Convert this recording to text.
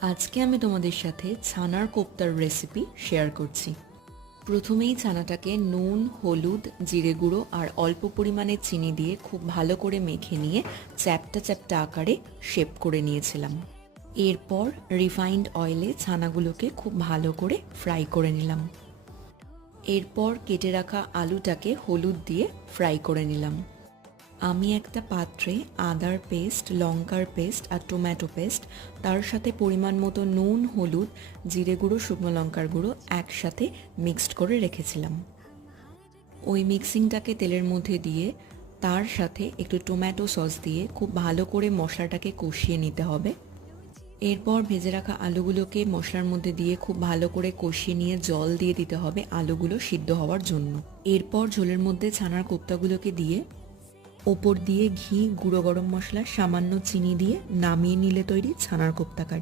আজকে আমি তোমাদের সাথে ছানার কোপ্তার রেসিপি শেয়ার করছি। প্রথমেই ছানাটাকে নুন, হলুদ, জিরে গুঁড়ো আর অল্প পরিমাণে চিনি দিয়ে খুব ভালো করে মেখে নিয়ে চ্যাপ্টা চ্যাপ্টা আকারে শেপ করে নিয়েছিলাম। এরপর রিফাইন্ড অয়েলে ছানাগুলোকে খুব ভালো করে ফ্রাই করে নিলাম। এরপর কেটে রাখা আলুটাকে হলুদ দিয়ে ফ্রাই করে নিলাম। আমি একটা পাত্রে আদার পেস্ট, লঙ্কার পেস্ট আর টমেটো পেস্ট, তার সাথে পরিমাণ মতো নুন, হলুদ, জিরে গুঁড়ো, শুকনো লঙ্কার গুঁড়ো একসাথে মিক্সড করে রেখেছিলাম। ওই মিক্সিংটাকে তেলের মধ্যে দিয়ে তার সাথে একটু টমেটো সস দিয়ে খুব ভালো করে মশলাটাকে কষিয়ে নিতে হবে। এরপর ভেজে রাখা আলুগুলোকে মশলার মধ্যে দিয়ে খুব ভালো করে কষিয়ে নিয়ে জল দিয়ে দিতে হবে আলুগুলো সিদ্ধ হওয়ার জন্য। এরপর ঝোলের মধ্যে ছানার কোপ্তাগুলোকে দিয়ে ওপর দিয়ে ঘি, গুঁড়ো গরম মশলা, সামান্য চিনি দিয়ে নামিয়ে নিলে তৈরি ছানার কোপ্তা কারি।